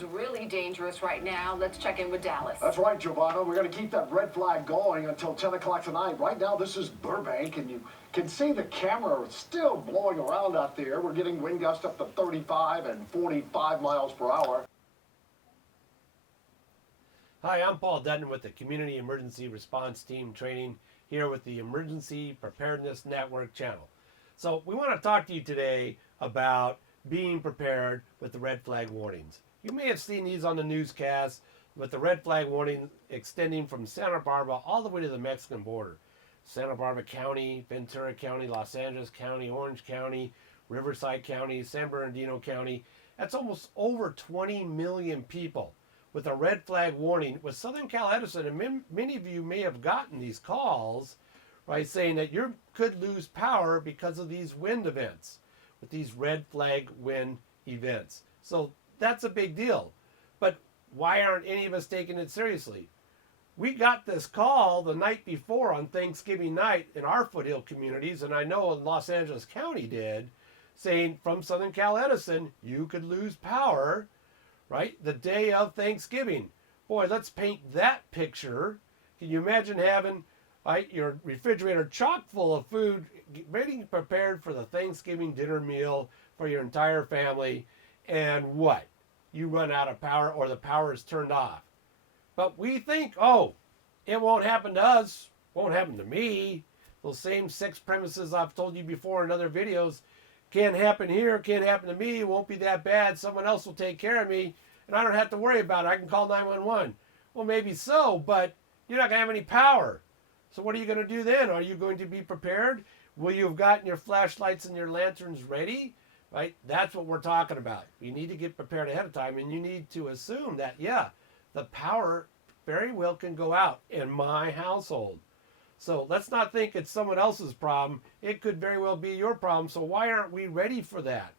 is really dangerous right now. Let's check in with Dallas. That's right, Giovanna. We're going to keep that red flag going until 10 o'clock tonight. Right now, this is Burbank, and you can see the camera still blowing around out there. We're getting wind gusts up to 35 and 45 miles per hour. Hi, I'm Paul Dutton with the Community Emergency Response Team Training here with the Emergency Preparedness Network channel. So we want to talk to you today about being prepared with the red flag warnings. You may have seen these on the newscast with the red flag warning extending from Santa Barbara all the way to the Mexican border. Santa Barbara County, Ventura County, Los Angeles County, Orange County, Riverside County, San Bernardino County. That's almost over 20 million people with a red flag warning with Southern Cal Edison. And many of you may have gotten these calls, right, saying that you could lose power because of these wind events, with these red flag wind events. So that's a big deal. But why aren't any of us taking it seriously? We got this call the night before on Thanksgiving night in our foothill communities, and I know Los Angeles County did, saying from Southern Cal Edison, you could lose power, right, the day of Thanksgiving. Boy, let's paint that picture. Can you imagine having your refrigerator chock full of food, ready prepared for the Thanksgiving dinner meal for your entire family, and what? You run out of power or the power is turned off. But we think, oh, it won't happen to us, won't happen to me. Those same 6 premises I've told you before in other videos, can't happen here, can't happen to me, it won't be that bad, someone else will take care of me, and I don't have to worry about it, I can call 911. Well, maybe so, but you're not going to have any power. So what are you going to do then? Are you going to be prepared? Will you have gotten your flashlights and your lanterns ready? Right? That's what we're talking about. You need to get prepared ahead of time, and you need to assume that, yeah, the power very well can go out in my household. So let's not think it's someone else's problem. It could very well be your problem. So why aren't we ready for that?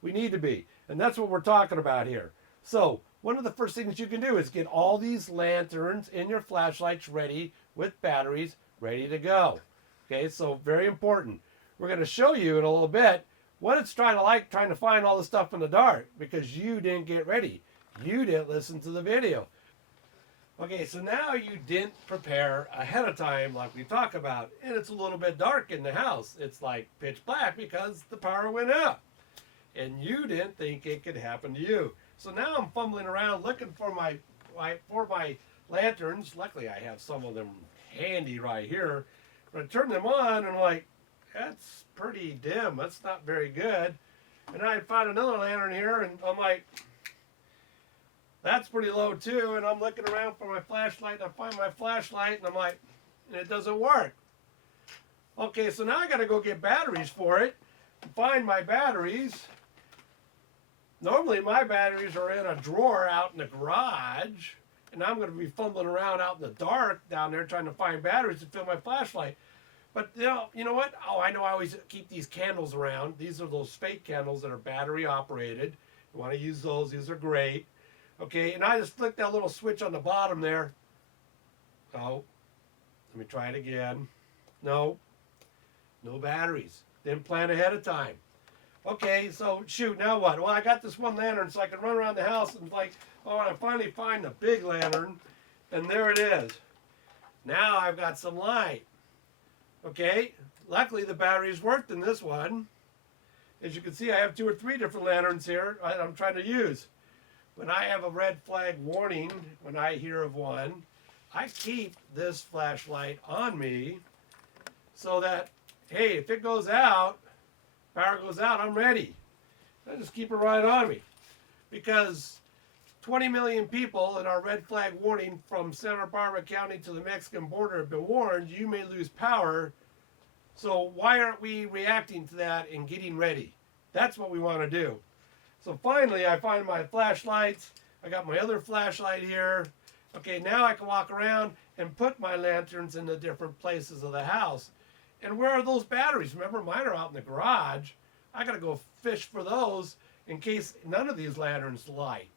We need to be. And that's what we're talking about here. So one of the first things you can do is get all these lanterns and your flashlights ready with batteries ready to go. Okay, so very important. We're going to show you in a little bit what it's trying to find all the stuff in the dark because you didn't get ready. You didn't listen to the video. Okay, so now you didn't prepare ahead of time like we talk about, and it's a little bit dark in the house. It's like pitch black because the power went out, and you didn't think it could happen to you. So now I'm fumbling around looking for my lanterns. Luckily, I have some of them handy right here. But I turn them on, and I'm like, that's pretty dim. That's not very good. And I find another lantern here, and I'm like, that's pretty low too. And I'm looking around for my flashlight, and I find my flashlight, and I'm like, and it doesn't work. Okay, so now I got to go get batteries for it. Find my batteries. Normally my batteries are in a drawer out in the garage, and I'm going to be fumbling around out in the dark down there trying to find batteries to fill my flashlight. But you know what? Oh, I know I always keep these candles around. These are those fake candles that are battery operated. You want to use those. These are great. Okay, and I just flicked that little switch on the bottom there. Oh, let me try it again. No batteries. Didn't plan ahead of time. Okay, so shoot, now what? Well, I got this one lantern so I can run around the house and like, oh, I finally find the big lantern, and there it is. Now I've got some light. Okay, luckily the batteries worked in this one. As you can see, I have 2 or 3 different lanterns here I'm trying to use. When I have a red flag warning, when I hear of one, I keep this flashlight on me so that, hey, if it goes out, power goes out, I'm ready. I just keep it right on me. Because 20 million people in our red flag warning from Santa Barbara County to the Mexican border have been warned you may lose power. So why aren't we reacting to that and getting ready? That's what we want to do. So finally, I find my flashlights. I got my other flashlight here. Okay, now I can walk around and put my lanterns in the different places of the house. And where are those batteries? Remember, mine are out in the garage. I got to go fish for those in case none of these lanterns light.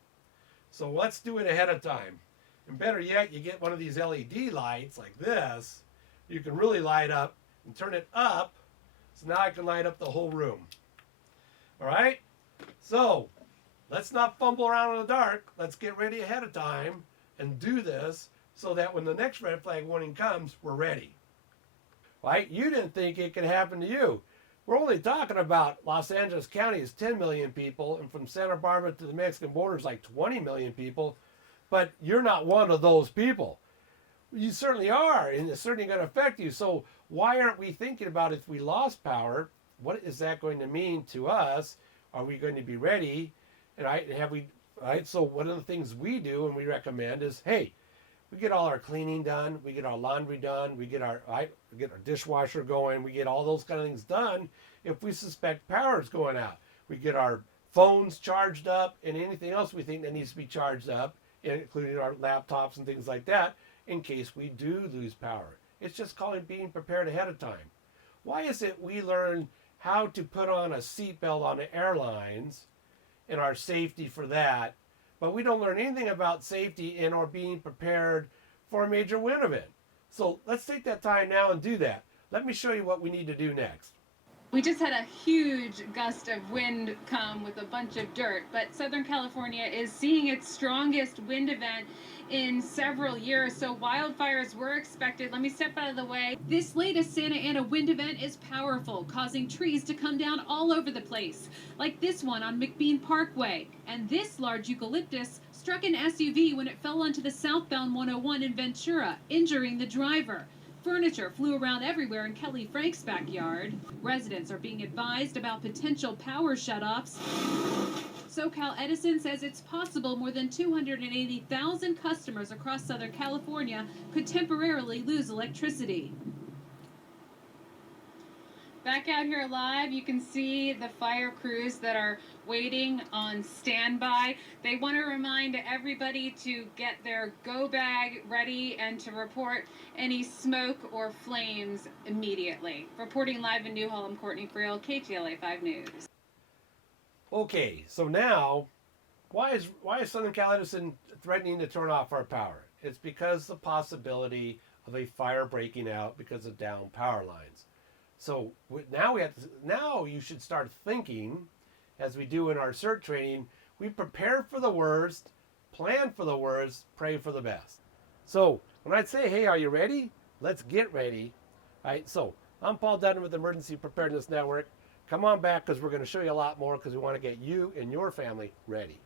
So let's do it ahead of time. And better yet, you get one of these LED lights like this. You can really light up and turn it up. So now I can light up the whole room. All right? So let's not fumble around in the dark. Let's get ready ahead of time and do this so that when the next red flag warning comes, we're ready. Right? You didn't think it could happen to you. We're only talking about Los Angeles County is 10 million people, and from Santa Barbara to the Mexican border is like 20 million people, but you're not one of those people. You certainly are, and it's certainly going to affect you. So why aren't we thinking about if we lost power, what is that going to mean to us? Are we going to be ready? And so one of the things we do and we recommend is, hey, we get all our cleaning done, we get our laundry done, we get our dishwasher going, we get all those kind of things done if we suspect power is going out. We get our phones charged up and anything else we think that needs to be charged up, including our laptops and things like that, in case we do lose power. It's just calling being prepared ahead of time. Why is it we learn how to put on a seatbelt on the airlines and our safety for that, but we don't learn anything about safety and or being prepared for a major wind event? So let's take that time now and do that. Let me show you what we need to do next. We just had a huge gust of wind come with a bunch of dirt, but Southern California is seeing its strongest wind event in several years, so wildfires were expected. Let me step out of the way. This latest Santa Ana wind event is powerful, causing trees to come down all over the place, like this one on McBean Parkway. And this large eucalyptus struck an SUV when it fell onto the southbound 101 in Ventura, injuring the driver. Furniture flew around everywhere in Kelly Frank's backyard. Residents are being advised about potential power shutoffs. SoCal Edison says it's possible more than 280,000 customers across Southern California could temporarily lose electricity. Back out here live, you can see the fire crews that are waiting on standby. They want to remind everybody to get their go bag ready and to report any smoke or flames immediately. Reporting live in Newhall, I'm Courtney Friel, KTLA5 News. Okay, so now, why is Southern Cal Edison threatening to turn off our power? It's because the possibility of a fire breaking out because of down power lines. So now you should start thinking, as we do in our CERT training, we prepare for the worst, plan for the worst, pray for the best. So when I'd say, hey, are you ready? Let's get ready. All right, so I'm Paul Dutton with Emergency Preparedness Network. Come on back because we're going to show you a lot more because we want to get you and your family ready.